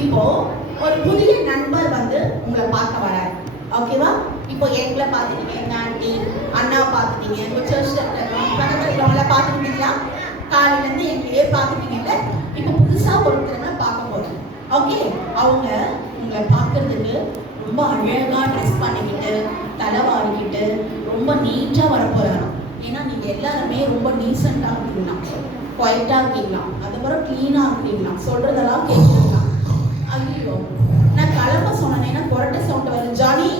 இப்போ ஒரு புதிய நண்பர் வந்து உங்களை பார்க்க வராரு. ஓகேவா? இப்போ எங்களை பார்த்துட்டீங்க, எங்க ஆண்டி அண்ணா பார்த்துட்டீங்க, இப்போ சர்ச்ல பக்கத்தில் இருக்கிறவங்கள பார்த்துக்கிட்டீங்களா? காலையிலேருந்து எங்களையே பார்த்துட்டீங்கல்ல. இப்போ புதுசாக ஒருத்தவங்களை பார்க்க போகிறோம். ஓகே, அவங்க உங்களை பார்க்கறதுக்கு ரொம்ப அழகாக ட்ரெஸ் பண்ணிக்கிட்டு தலைவாரிக்கிட்டு ரொம்ப நீட்டாக வரப்போகிறாங்க. ஏன்னா நீங்கள் எல்லாருமே ரொம்ப டீசெண்டாக இருக்கீங்களா, குவைட்டாக இருக்கீங்களா, அதுக்கப்புறம் க்ளீனாக இருக்கீங்களா, சொல்கிறதெல்லாம் கேட்குறீங்களா? ஐயோ, நான் கிளம்ப சொன்னேன்னா கொரட்டை சவுண்ட் வருது. ஜானி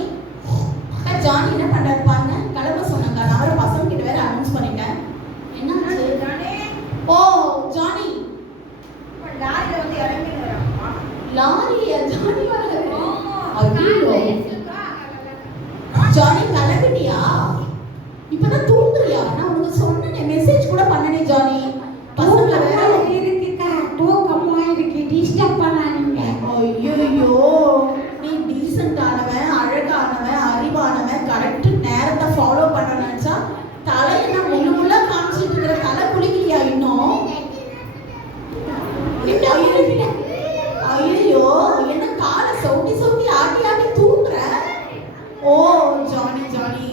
ஜானி என்ன பண்ணுறாரு பாருங்க. கிளம்ப சொன்னாங்க, நான் அவரை பசங்க கிட்ட வேற அனௌன்ஸ் பண்ணிட்டேன். என்ன ஓ ஜானி லாரியில வந்து இறங்கி வராமா? லாரியா? ஜானி வராரு. ஐயோ ஜானி கிளம்பிட்டியா? இப்பதான் தூங்குறியா? நான் உனக்கு சொன்னேன், மெசேஜ் கூட பண்ணனே. ஜானி பசங்க வேற இருக்குக்கா, தூக்கமா இருக்கு, டிஸ்டர்ப் பண்ணாதீங்க. ஐயோ, நீ டீசென்டானவன், அழகானவன், அறிவானவன், கரெக்ட் நேரத்தை ஃபாலோ பண்ண நினைச்சா தலையை நான் முள்ள காமிச்சிட்டு இருக்கிற தலை குளிக்கலையா இன்னும்? ஐயோ, என்ன காலை சவுட்டி சவுட்டி ஆட்டி ஆட்டி தூங்குற? ஓ ஜானி ஜானி,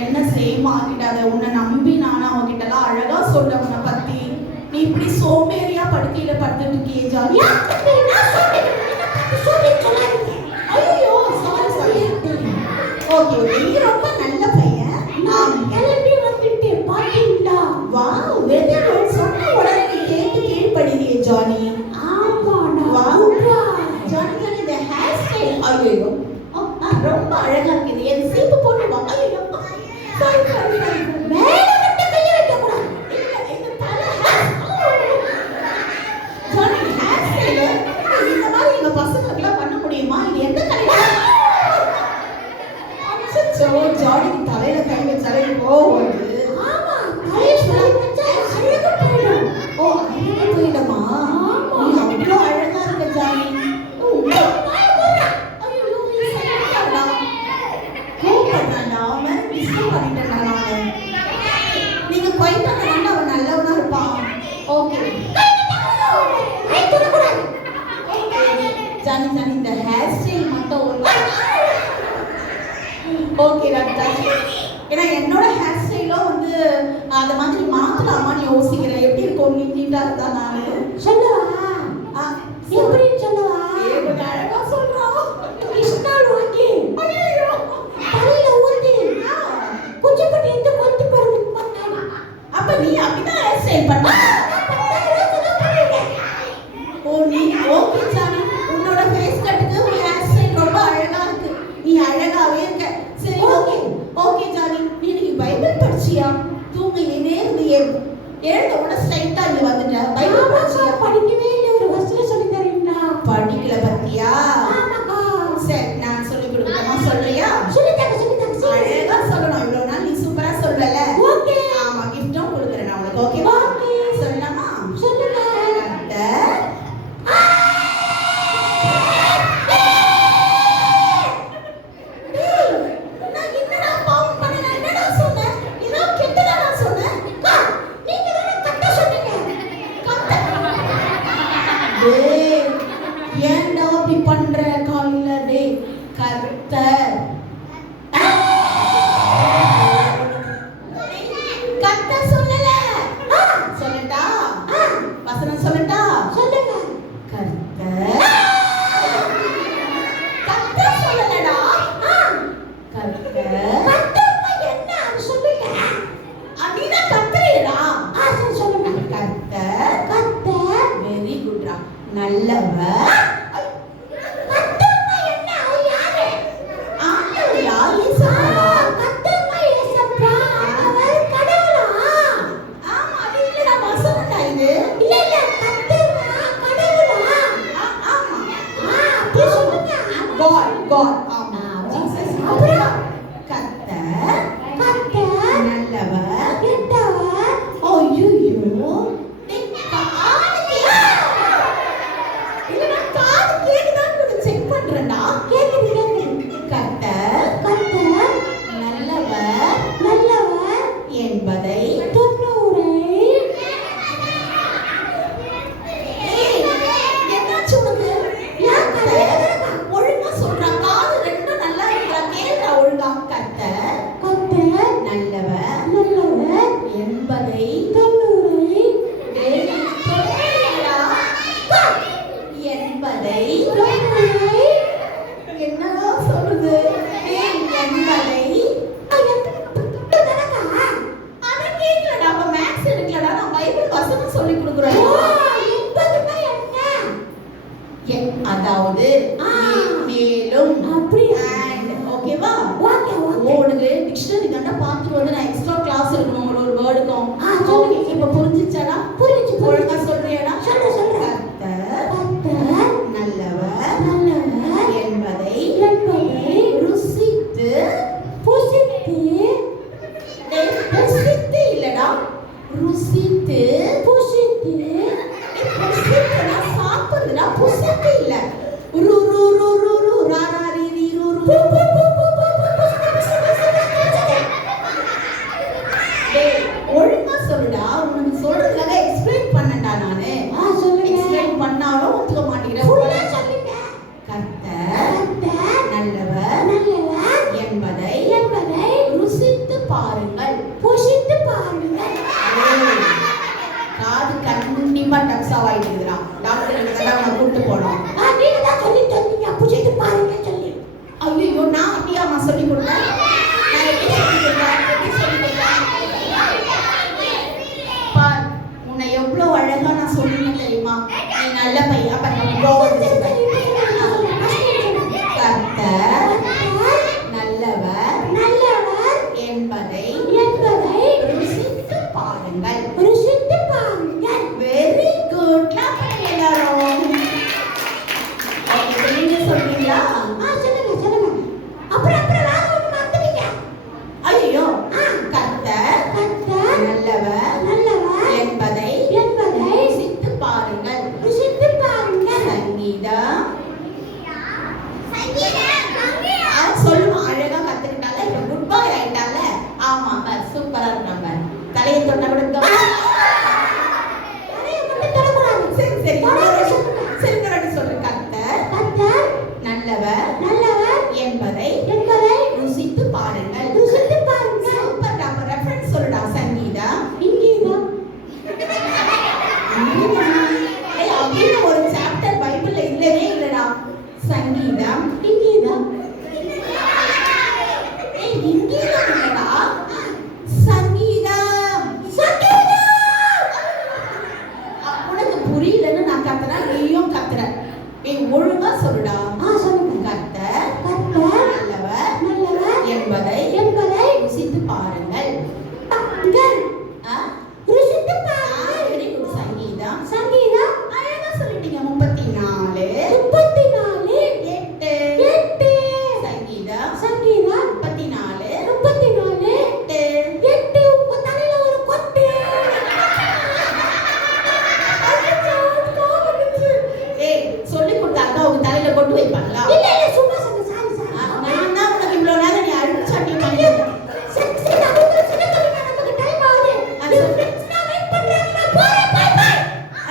என்ன சேம் ஆகிட்டாத. உன்னை நம்பி நானும் அவகிட்ட எல்லாம் அழகா சொல்ல உன்னை பத்தி. நீ இப்படி சோம்பேறியா படுக்கையில படுத்துட்டு இருக்கியே ஜானி. ஐயோ சாரி சாரி. ஓகே ஓகே, நீ ரொம்ப நல்ல பையன். நான் கிளம்பி வந்துட்டேன், பாத்தீங்களா? Wow, very good. சொன்ன உடனே நீ கேட்டு கீழ்ப்படியே ஜானி. ஆமா, வாவ் ஜானி ஜானி, இந்த ஹேர் ஸ்டைல் ஐயோ ரொம்ப அழகா இருக்குது. என் சீப்பு போட்டு வா. ஐயோ சாரி சாரி சாரி. மேல மட்டும் கைய வைக்க கூடாது. இல்ல, இந்த தலை ஜானி ஹேர் ஸ்டைல் இந்த மாதிரி எங்க பசங்களுக்குலாம் பண்ண முடியுமா? இது எந்த கடையில? அச்சோ, ஜானிக்கு தலையில கை வச்சாலே கோவம் வருது. ஆமா, தலையில வச்சா அழகு போயிடும். ஓ, அழகு போயிடுமா? நீ அவ்வளோ அழகா இருக்க ஜானி. நீங்க போயிட்டு அவன் நல்லவனா இருப்பான். ஓகே ஜானி ஜானி, இந்த ஹேர் ஸ்டைல் மட்டும் ஓகே ராஜி. ஏன்னா என்னோட ஹேர் ஸ்டைலும் வந்து அந்த மாதிரி மாத்தலாமான்னு யோசிக்கிறேன். எப்படி இருக்கும்? நீ நீட்டா இருந்தா நானு சொல்லவா? எப்படின்னு சொல்லவா? அழகா சொல்றான். கிருஷ்ணால் வாங்கி ஐயோ தலையில ஊத்தி குச்சிப்பட்டி எடுத்து கொத்தி போடுறதுக்கு பண்ணானா? அப்ப நீ அப்படிதான் ஹேர் ஸ்டைல் பண்ண? ஓ நீ ஓகே ஜானி, உன்னோட ஃபேஸ் கட்டுக்கு உன் ஹேர் ஸ்டைல் ரொம்ப அழகா இருக்கு. நீ அழகாவே இருக்க. சரி ஓகே ஓகே ஜானி, நீ பைபிள் படிச்சியா? தூங்க இருந்து எழுந்த உடனே ஸ்ட்ரைட்டா இங்க வந்துட்ட. பைபிள் படிச்சியா? படிக்கவே இல்லை. ஒரு வசனம் சொல்லி தரீங்களா? படிக்கல பத்தியா? ஆமாக்கா. சரி, நான் சொல்லி கொடுக்கணுமா? சொல்றியா? சொல்லித்தாங்க அழகா சொல்லணும். இவ்வளவு நாள் நீ சூப்பரா சொல்லல. ஓகே. ஆமா, கிஃப்டும் கொடுக்குறேன் நான் உனக்கு. ஓகேவா? ஓகே. சொல்லலாமா? சொல்லுங்க. ஏன்டா அப்படி பண்ற காலையில? டே கர்த்தர் கர்த்தர் சொல்லல. சொல்லட்டா? வசனம் சொல்லட்டா? சொல்லுங்க. கர்த்தர் கர்த்தர் சொல்லலடா. கர்த்தர் கர்த்தர்னா என்ன? அது சொல்லுங்க. நீதான் கர்த்தரேடா. சரி சொல்லுங்க. கர்த்தர் கர்த்தர் வெரி குட்ரா. நல்லவர். கர்த்தர்னா என்ன? அது யாரு? ஆண்டவர் யார்? இயேசுவா? கர்த்தர்னா இயேசுப்பா. அவர் கடவுளா? ஆமா, அது இல்லடா, வசனம்டா இது. இல்ல இல்ல, கர்த்தர்னா கடவுளா? ஆமா. அப்படியே சொல்லுங்க. God God. ஆமா. Jesus. அப்புறம் கர்த்தர் கர்த்தர் நல்லவர். கெட்டவர். ஐயோ நீ காது இல்லடா, காது கேக்குதான்னு செக் பண்றேன்டா. கேக்குது கேக்குது. கர்த்தர் கர்த்தர் நல்லவர் நல்லவர் என்பதை 90 என்னாச்சு உனக்கு? யாக்க அதாவது ஆ. மேலும் அப்படியா? and ஓகேவா? Okay okay. உனக்கு டிக்ஷனரி தாண்டா பார்த்து வந்து நான் எக்ஸ்ட்ரா கிளாஸ் எடுக்கணும் ஒரு வேர்டுக்கும். சொல்லுங்க. இப்ப புரிஞ்சுச்சாடா? புரியுது ஒழுங்கா சொல்றியாடா? சொல்றேன். கர்த்தர் நல்லவர் என்பதை ருசித்து புசித்து இல்லடா ருசித்து புசித்துனா சாப்பிடுறதுடா புசித்து இல்ல ரு ரு ரு ரு ரு ரா ரா ரி ரி ரு ரு டேய் ஒழுங்கா சொல்லுடா உனக்கு சொல்றதுக்காக எக்ஸ்பிளைன் பண்ணடா நானு எக்ஸ்பிளைன் பண்ணாலும் ஒத்துக்க மாட்டேங்கிற கர்த்தர் நல்லவர் என்பதை ருசித்து பாருங்கள் ஏய், காது கண்டிப்பா டக்ஸ் ஆயிடுதுடா டாக்டர் கிட்ட தான் நான் கூட்டு போனோம் ஐயோ நான் அப்படியாமா சொல்லி கொடுத்தேன் நான் எப்படி சொல்லி கொடுத்தேன் பார் உன்னை எவ்வளவு அழகா நான் சொல்லினேன் தெரியுமா நீ நல்ல பையன் அப்ப நான் கோவம் கர்த்தர் நல்லவர் என்பதை ருசித்து பாருங்கள் வெரி குட் கிளாப் பண்ணி எல்லாரும் ஓகே நீங்க சொல்றீங்களா ஐயோ கர்த்தர் நல்லவர் என்பதை ருசித்து பாருங்கள் சொல்லுமா அழகா கத்துக்கிட்டால இப்ப குட் பாய் ஆயிட்டால ஆமா சூப்பரா இருக்காங்க தலையை தொட்ட விடுங்க சரி சரி சரி கரெக்ட் சொல்லு கர்த்தர் நல்லவர் என்பதை ருசித்து பாருங்கள் சூப்பர் அப்ப ரெஃபரன்ஸ் சொல்லுடா சங்கீதா ஏய் அப்படின்னு ஒரு சாப்டர் பைபிள்ல இல்லவே இல்லடா சங்கீதம் ஏய் இங்கீதம் இல்லடா சங்கீதம் உனக்கு புரியலன்னு நான் கத்துறேன் நீயும் கத்துற ஏய் ஒழுங்கா சொல்லுடா கர்த்தர் நல்லவர் என்பதை ருசித்து பாருங்கள் வெரி குட் சங்கீதம் அழகா சொல்லிட்டீங்க 34 8 சங்கீதம் 34 8 ஏய் சொல்லி கொடுத்தாக்கா உங்க தலையில கொண்டு வைப்பாங்களா நான் தான் உனக்கு இவ்வளவு நேரம் நீ அழிச்சாட்டி பண்ணிட்டு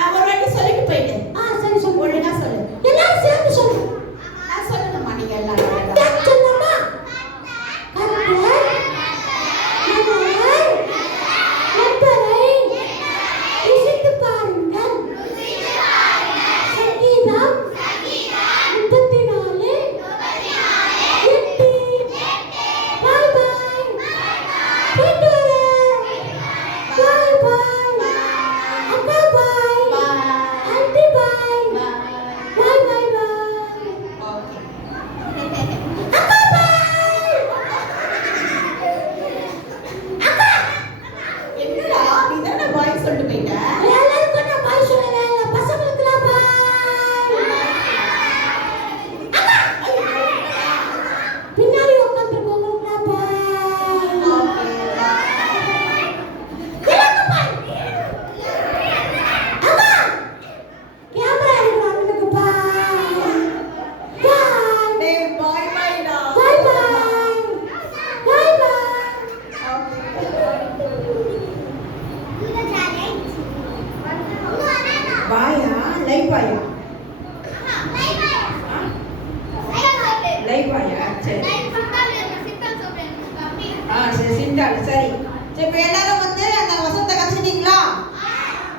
ஒரு வாட்டி சொல்லிட்டு போயிட்டு ஒழுங்கா சொல்லு நான் சொல்லணுமா நீங்க எல்லாரும் என்னடா நீ தானே பாய் சொல்லிட்டு போயிட்ட பாயா லைவ் பாயா லைவ் பாயா சரி சரி சிண்டால் சரி சரி இப்போ எல்லாரும்